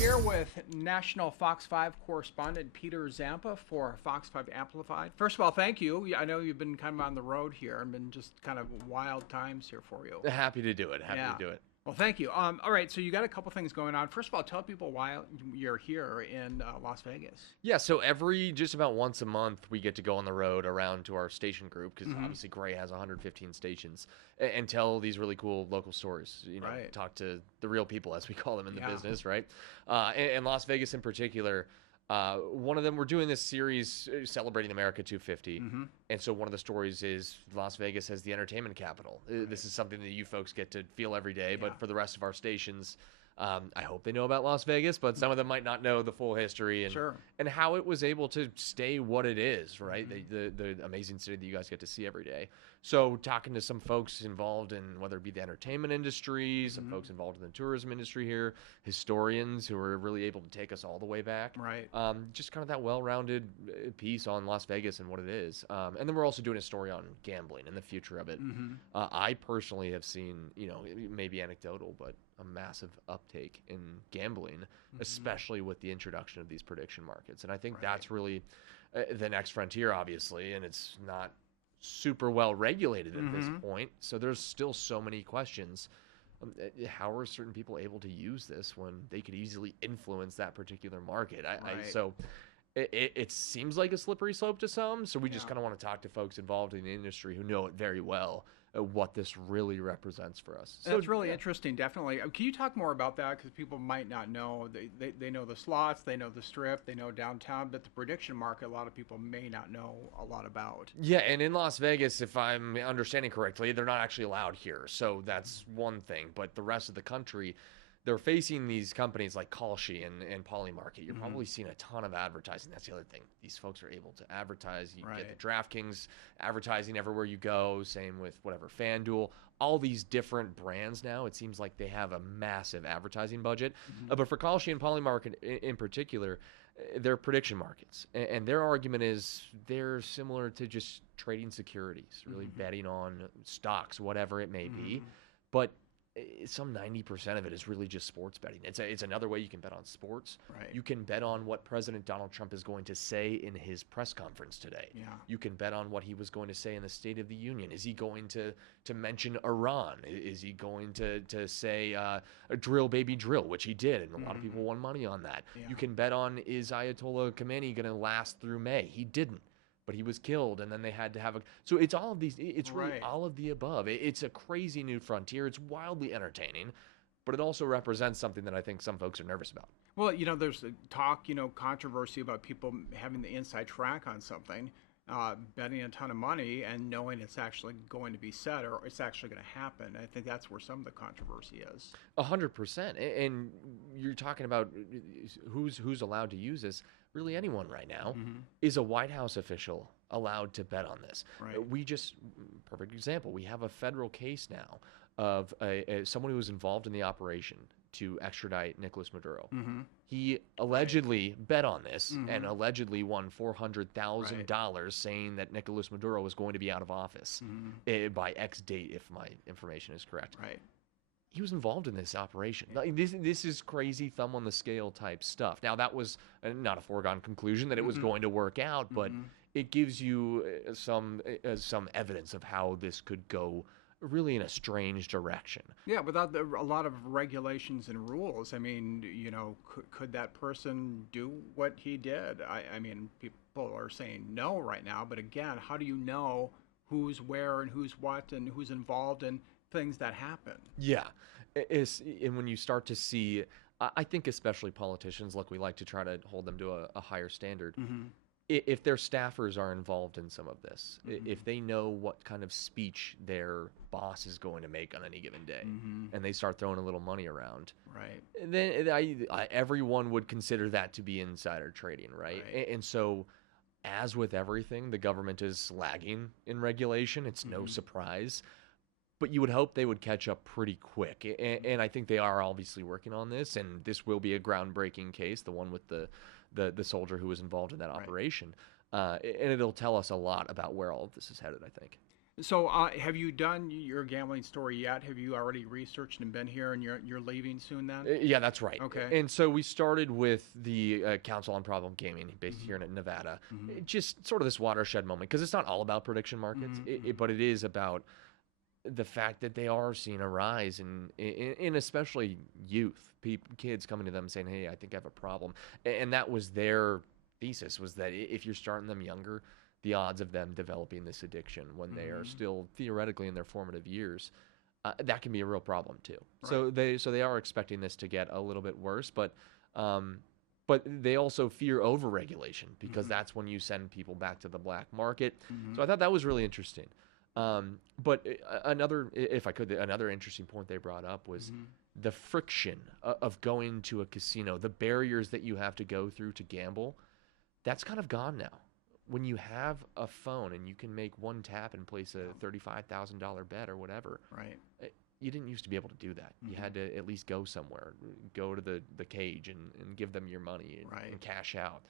Here with National Fox 5 correspondent Peter Zampa for Fox 5 Amplified. First of all, thank you. I know you've been kind of on the road here and been just kind of wild times here for you. Happy to do it. Happy Yeah. to do it. Well, thank you. All right, so you got a couple things going on. First of all, tell people why you're here in Las Vegas. Yeah, so just about once a month, we get to go on the road around to our station group because obviously Gray has 115 stations and tell these really cool local stories. Right. Talk to the real people, as we call them in the Yeah. business, right? And Las Vegas in particular. One of them, we're doing this series celebrating America 250. And so one of the stories is Las Vegas as the entertainment capital. This is something that you folks get to feel every day, but for the rest of our stations, I hope they know about Las Vegas, but some of them might not know the full history and how it was able to stay what it is, right? The amazing city that you guys get to see every day. So talking to some folks involved in whether it be the entertainment industry, some folks involved in the tourism industry here, historians who are really able to take us all the way back. Right. Just kind of that well-rounded piece on Las Vegas and what it is. And then we're also doing a story on gambling and the future of it. I personally have seen, maybe anecdotal, but a massive uptake in gambling, especially with the introduction of these prediction markets. And I think that's really the next frontier, obviously, and it's not super well regulated at this point. So there's still so many questions. How are certain people able to use this when they could easily influence that particular market? So it seems like a slippery slope to some. So we just kind of want to talk to folks involved in the industry who know it very well, what this really represents for us. So it's really interesting, definitely. Can you talk more about that? Because people might not know. They know the slots, they know the strip, they know downtown, but the prediction market, a lot of people may not know a lot about. Yeah, and in Las Vegas, if I'm understanding correctly, they're not actually allowed here. So that's one thing. But the rest of the country, they're facing these companies like Kalshi and Polymarket. You're probably seeing a ton of advertising. That's the other thing. These folks are able to advertise. You get the DraftKings advertising everywhere you go. Same with whatever, FanDuel. All these different brands now, it seems like they have a massive advertising budget. But for Kalshi and Polymarket in particular, they're prediction markets. And their argument is they're similar to just trading securities, really betting on stocks, whatever it may be. But some 90% of it is really just sports betting. It's another way you can bet on sports. You can bet on what President Donald Trump is going to say in his press conference today. You can bet on what he was going to say in the State of the Union. Is he going to mention Iran? Is he going to say drill baby drill, which he did, and a lot of people won money on that. You can bet on, is Ayatollah Khamenei going to last through May? He didn't. But he was killed, and then they had to have so it's all of these, it's really all of the above. It's a crazy new frontier. It's wildly entertaining, but it also represents something that I think some folks are nervous about. Well, there's talk, controversy about people having the inside track on something, betting a ton of money and knowing it's actually going to be set or it's actually going to happen. I think that's where some of the controversy is. 100%. And you're talking about who's allowed to use this. Really anyone right now. Is a White House official allowed to bet on this? Perfect example, we have a federal case now of someone who was involved in the operation to extradite Nicolas Maduro. He allegedly bet on this and allegedly won $400,000 saying that Nicolas Maduro was going to be out of office by X date, if my information is correct. He was involved in this operation. This is crazy thumb on the scale type stuff. Now, that was not a foregone conclusion that it was going to work out, but it gives you some evidence of how this could go really in a strange direction. Yeah, without a lot of regulations and rules. I mean, could that person do what he did? I mean, people are saying no right now, but again, how do you know who's where and who's what and who's involved in things that happen? Yeah. And when you start to see, I think especially politicians, look, we like to try to hold them to a higher standard. If their staffers are involved in some of this, if they know what kind of speech their boss is going to make on any given day, and they start throwing a little money around, then everyone would consider that to be insider trading, right? And so, as with everything, the government is lagging in regulation. It's no surprise. But you would hope they would catch up pretty quick. And I think they are obviously working on this, and this will be a groundbreaking case, the one with the soldier who was involved in that operation. And it'll tell us a lot about where all of this is headed, I think. So, have you done your gambling story yet? Have you already researched and been here, and you're leaving soon then? Yeah, that's right. Okay. And so we started with the Council on Problem Gaming, based Mm-hmm. here in Nevada. Mm-hmm. Just sort of this watershed moment, because it's not all about prediction markets, Mm-hmm. but it is about the fact that they are seeing a rise in especially youth, kids coming to them saying, "Hey, I think I have a problem," and that was their thesis, was that if you're starting them younger, the odds of them developing this addiction when they are Mm-hmm. still theoretically in their formative years, that can be a real problem too. Right. So they are expecting this to get a little bit worse, um, but they also fear overregulation, because Mm-hmm. that's when you send people back to the black market. Mm-hmm. So I thought that was really interesting. But another, if I could, another interesting point they brought up was Mm-hmm. the friction of going to a casino, the barriers that you have to go through to gamble. That's kind of gone now. When you have a phone and you can make one tap and place a Yeah. $35,000 bet or whatever, Right. you didn't used to be able to do that. You Mm-hmm. had to at least go somewhere, go to the cage and give them your money Right. and cash out,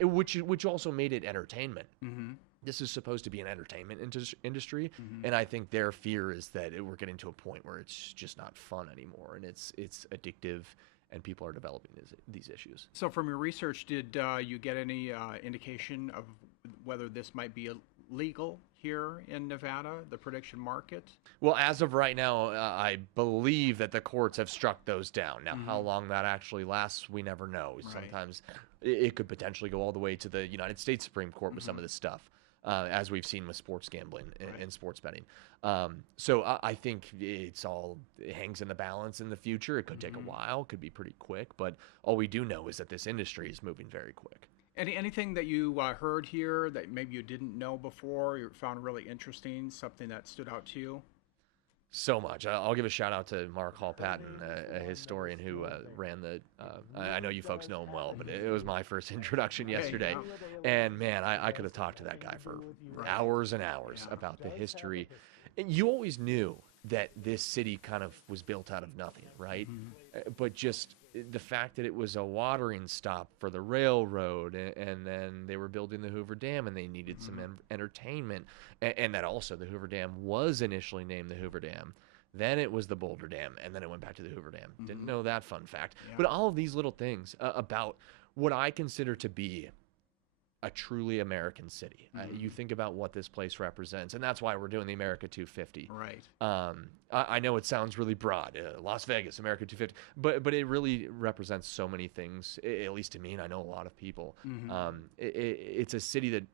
which also made it entertainment. Mm-hmm. This is supposed to be an entertainment industry, Mm-hmm. and I think their fear is that we're getting to a point where it's just not fun anymore, and it's addictive, and people are developing these issues. So, from your research, did you get any indication of whether this might be legal here in Nevada, the prediction market? Well, as of right now, I believe that the courts have struck those down. Now, how Mm-hmm. long that actually lasts, we never know. Right. Sometimes it could potentially go all the way to the United States Supreme Court with some Mm-hmm. of this stuff, as we've seen with sports gambling Right. and sports betting. So I think it hangs in the balance in the future. It could take a Mm-hmm. while, could be pretty quick, but all we do know is that this industry is moving very quick. Anything that you heard here that maybe you didn't know before, you found really interesting, something that stood out to you? So much. I'll give a shout out to Mark Hall Patton, a historian who ran the. I know you folks know him well, but it was my first introduction Okay, yesterday, yeah. and man, I could have talked to that guy for Right. hours and hours Yeah. about the history. And you always knew that this city kind of was built out of nothing, right? But just the fact that it was a watering stop for the railroad, and then they were building the Hoover Dam, and they needed some entertainment, and that also the Hoover Dam was initially named the Hoover Dam. Then it was the Boulder Dam, and then it went back to the Hoover Dam. Didn't know that fun fact. Yeah. But all of these little things about what I consider to be a truly American city. You think about what this place represents, and that's why we're doing the America 250. Right. I know it sounds really broad, Las Vegas, America 250, but it really represents so many things, at least to me, and I know a lot of people. Mm-hmm. It's a city that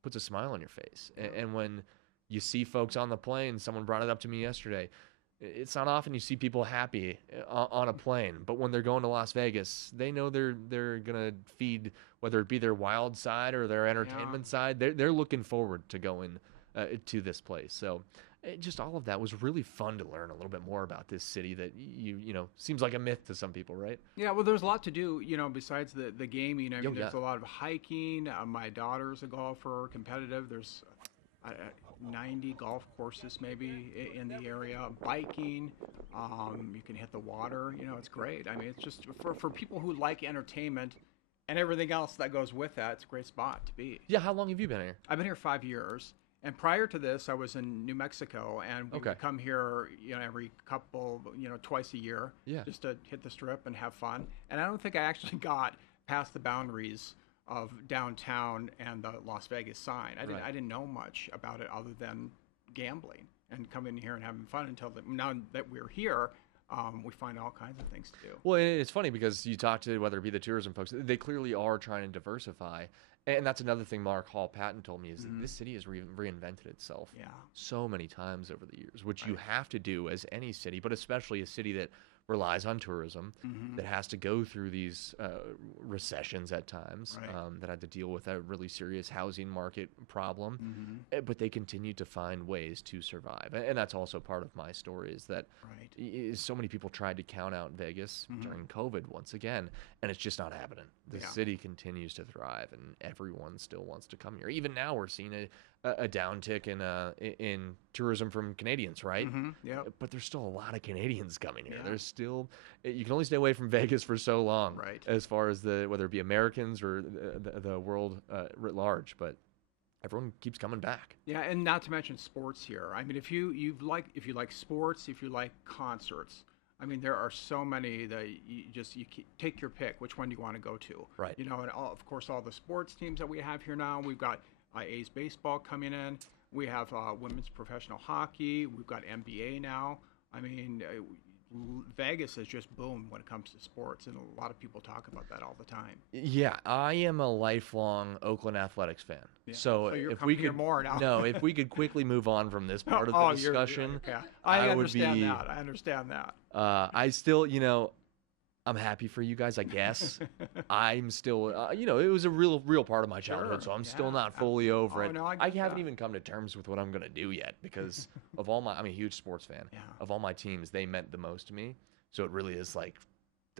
puts a smile on your face, and when you see folks on the plane, someone brought it up to me yesterday. It's not often you see people happy on a plane, but when they're going to Las Vegas, they know they're gonna feed, whether it be their wild side or their entertainment side. They're looking forward to going to this place. So just all of that was really fun to learn a little bit more about this city that you know seems like a myth to some people, right? Yeah, well, there's a lot to do, besides the gaming. I mean, Yeah. there's a lot of hiking. My daughter's a golfer, competitive. There's 90 golf courses maybe in the area. Biking, you can hit the water. It's great. I mean, it's just for people who like entertainment and everything else that goes with that. It's a great spot to be. Yeah. How long have you been here? I've been here 5 years. And prior to this, I was in New Mexico, and we Okay. would come here, every couple, twice a year, Yeah. just to hit the strip and have fun. And I don't think I actually got past the boundaries of downtown and the Las Vegas sign. Right. I didn't know much about it other than gambling and coming here and having fun until now that we're here. We find all kinds of things to do. Well, it's funny because you talk to whether it be the tourism folks, they clearly are trying to diversify. And that's another thing Mark Hall Patton told me is that this city has reinvented itself Yeah. so many times over the years, which you have to do as any city, but especially a city that relies on tourism, that has to go through these recessions at times, Right. that had to deal with a really serious housing market problem, but they continue to find ways to survive. And that's also part of my story is that Right. so many people tried to count out Vegas during COVID once again, and it's just not happening. The Yeah. city continues to thrive, and everyone still wants to come here. Even now, we're seeing a downtick in tourism from Canadians, right? Yeah. But there's still a lot of Canadians coming here. Yeah. There's still, you can only stay away from Vegas for so long, Right. as far as whether it be Americans or the world writ large. But everyone keeps coming back. Yeah, and not to mention sports here. I mean, if you like sports, if you like concerts, I mean, there are so many that take your pick. Which one do you want to go to? Right. And of course, all the sports teams that we have here now. We've got A's baseball coming in. We have women's professional hockey. We've got NBA now. I mean, Vegas has just boomed when it comes to sports, and a lot of people talk about that all the time. Yeah, I am a lifelong Oakland Athletics fan. Yeah. So you're if coming we here could more now. no, if we could quickly move on from this part of the discussion, yeah. I would be. understand that. I understand that. I still, I'm happy for you guys, I guess. I'm still, it was a real part of my childhood, so I'm still not fully over it. No, I haven't even come to terms with what I'm gonna do yet because of I'm a huge sports fan. Yeah. Of all my teams, they meant the most to me. So it really is like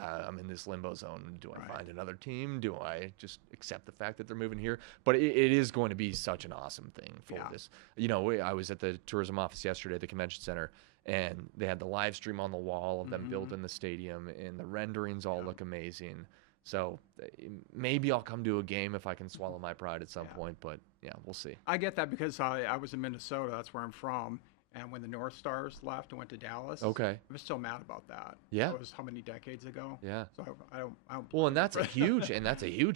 I'm in this limbo zone. Do I find another team? Do I just accept the fact that they're moving here? But it is going to be such an awesome thing for this. I was at the tourism office yesterday at the convention center, and they had the live stream on the wall of them building the stadium, and the renderings all look amazing. So maybe I'll come to a game if I can swallow my pride at some point. But yeah, we'll see. I get that because I was in Minnesota. That's where I'm from. And when the North Stars left and went to Dallas, okay, I was still mad about that. Yeah, that was how many decades ago? Yeah. So I don't. Well, and that's a huge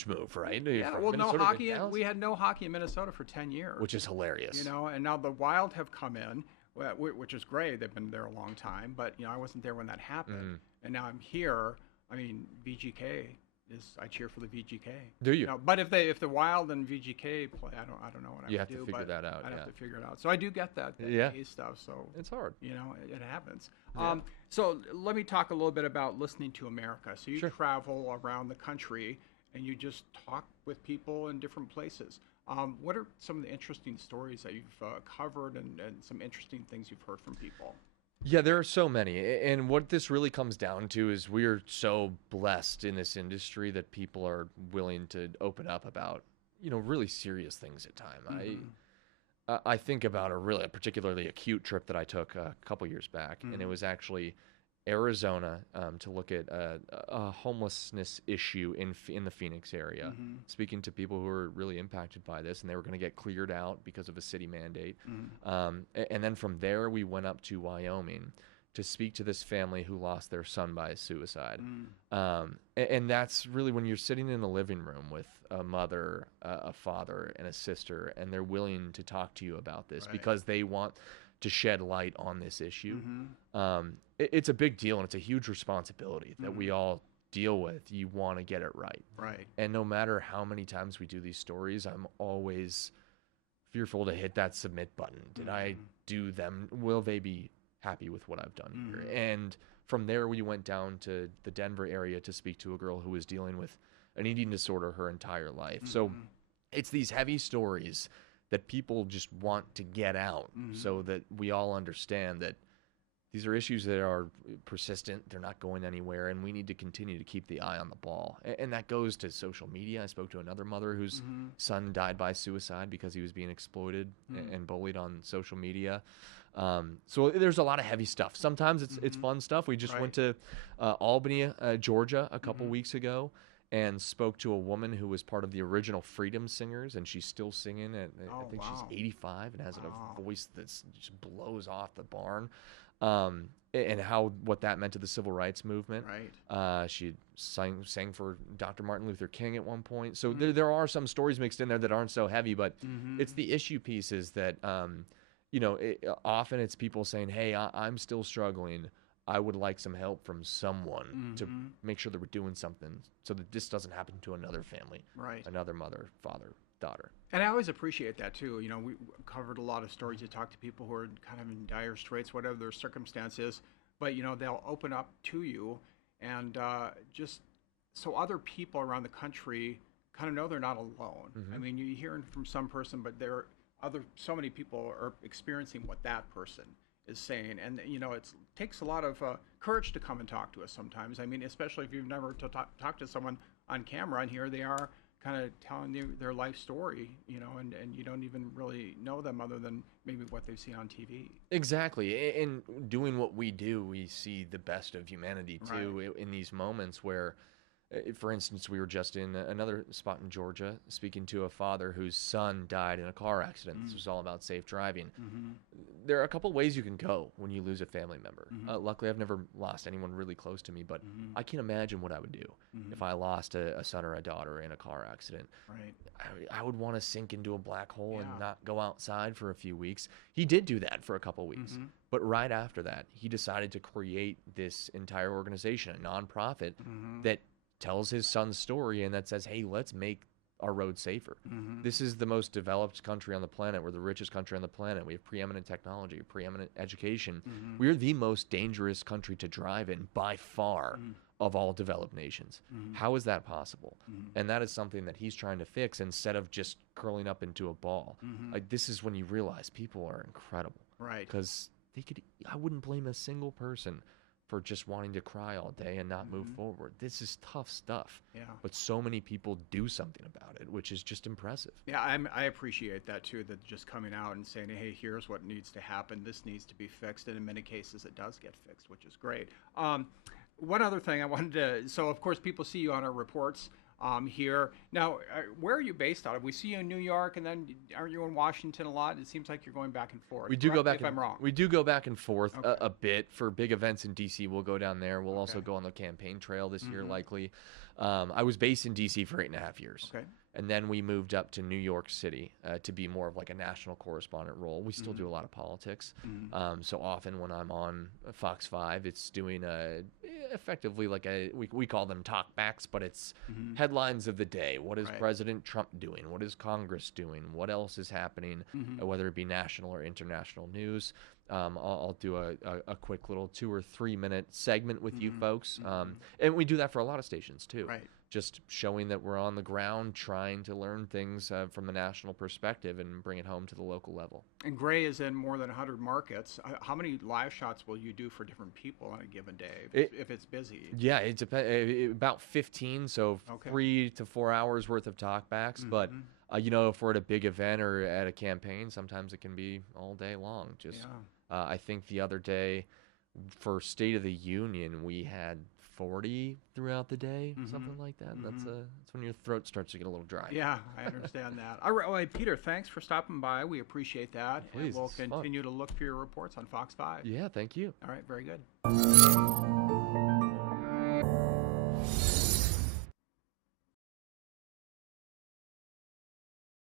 move, right? Yeah. Well, no hockey. We had no hockey in Minnesota for 10 years, which is hilarious. And now the Wild have come in, which is great. They've been there a long time, but I wasn't there when that happened, and now I'm here. I mean, VGK. I cheer for the VGK. Do you? But if the Wild and VGK play, I don't know what I would do. You have to figure that out. I'd have to figure it out. So I do get that stuff. So it's hard. It happens. Yeah. So let me talk a little bit about listening to America. So you Sure. travel around the country and you just talk with people in different places. What are some of the interesting stories that you've covered and some interesting things you've heard from people? Yeah, there are so many. And what this really comes down to is we're so blessed in this industry that people are willing to open up about, really serious things at time. I think about a particularly acute trip that I took a couple years back, and it was actually Arizona to look at a homelessness issue in the Phoenix area, speaking to people who were really impacted by this, and they were going to get cleared out because of a city mandate. And then from there, we went up to Wyoming to speak to this family who lost their son by suicide. And that's really when you're sitting in the living room with a mother, a father, and a sister, and they're willing to talk to you about this because they want to shed light on this issue. It's a big deal, and it's a huge responsibility that we all deal with. You want to get it right. Right. And no matter how many times we do these stories, I'm always fearful to hit that submit button. Did I do them? Will they be happy with what I've done here? And from there, we went down to the Denver area to speak to a girl who was dealing with an eating disorder her entire life. So it's these heavy stories that people just want to get out so that we all understand that these are issues that are persistent, they're not going anywhere, and we need to continue to keep the eye on the ball. And that goes to social media. I spoke to another mother whose son died by suicide because he was being exploited and bullied on social media. So there's a lot of heavy stuff. Sometimes it's fun stuff. We just went to Albany, Georgia a couple weeks ago, and spoke to a woman who was part of the original Freedom Singers, and she's still singing. I think she's 85 and has a voice that just blows off the barn. And what that meant to the civil rights movement. Right. She sang for Dr. Martin Luther King at one point. So there are some stories mixed in there that aren't so heavy, but it's the issue pieces that, often it's people saying, hey, I'm still struggling. I would like some help from someone to make sure that we're doing something so that this doesn't happen to another family, another mother, father, daughter. And I always appreciate that too. We covered a lot of stories. You talk to people who are kind of in dire straits, whatever their circumstances, but they'll open up to you, and just so other people around the country kind of know they're not alone. I mean, you hear from some person, but so many people are experiencing what that person is saying, and it takes a lot of courage to come and talk to us sometimes. I mean, especially if you've never talked to someone on camera, and here they are kind of telling you their life story, and you don't even really know them other than maybe what they've seen on TV. Exactly. And doing what we do, we see the best of humanity too in these moments where For instance, we were just in another spot in Georgia speaking to a father whose son died in a car accident. This was all about safe driving. Mm-hmm. There are a couple ways you can go when you lose a family member. Mm-hmm. Luckily, I've never lost anyone really close to me, but Mm-hmm. I can't imagine what I would do Mm-hmm. if I lost a son or a daughter in a car accident. Right. I would want to sink into a black hole and Yeah. not go outside for a few weeks. He did do that for a couple weeks. Mm-hmm. But right after that, he decided to create this entire organization, a nonprofit Mm-hmm. that tells his son's story and that says, hey, let's make our roads safer. Mm-hmm. This is the most developed country on the planet. We're the richest country on the planet. We have preeminent technology, preeminent education. Mm-hmm. We're the most dangerous country to drive in by far Mm-hmm. of all developed nations. Mm-hmm. How is that possible? Mm-hmm. And that is something that he's trying to fix instead of just curling up into a ball. Mm-hmm. Like, this is when you realize people are incredible, Right. because I wouldn't blame a single person for just wanting to cry all day and not move Mhm. forward. This is tough stuff, Yeah. but so many people do something about it, which is just impressive. Yeah, I appreciate that too, that just coming out and saying, hey, here's what needs to happen. This needs to be fixed. And in many cases, it does get fixed, which is great. One other thing I wanted to, so of course, people see you on our reports here. Now, where are you based out of? We see you in New York, and then aren't you in Washington a lot? It seems like you're going back and forth. We do go Correct me back. if I'm wrong. We do go back and forth Okay. a bit for big events in DC. We'll go down there. We'll also Okay. go on the campaign trail this year, Mhm. likely. I was based in DC for 8.5 years. Okay. And then we moved up to New York City to be more of like a national correspondent role. We still do a lot of politics. Mhm. So often when I'm on Fox 5, it's doing effectively like we call them talkbacks, but it's Mhm. headlines of the day. What is Right. President Trump doing? What is Congress doing? What else is happening, Mhm. whether it be national or international news? I'll do a quick little 2 or 3 minute segment with you Mhm. folks. Mhm. And we do that for a lot of stations too. Right. Just showing that we're on the ground, trying to learn things from a national perspective and bring it home to the local level. And Gray is in more than 100 markets. How many live shots will you do for different people on a given day if it's busy? Yeah, it depends. About 15, so Okay. 3 to 4 hours worth of talkbacks. But Mhm. if we're at a big event or at a campaign, sometimes it can be all day long. Just Yeah. I think the other day for State of the Union, we had 40 throughout the day, something like that. That's when your throat starts to get a little dry. Yeah, I understand that. All right, well, hey, Peter, thanks for stopping by. We appreciate that. Please, And we'll it's fun. continue to look for your reports on Fox 5. Yeah, thank you. All right, very good.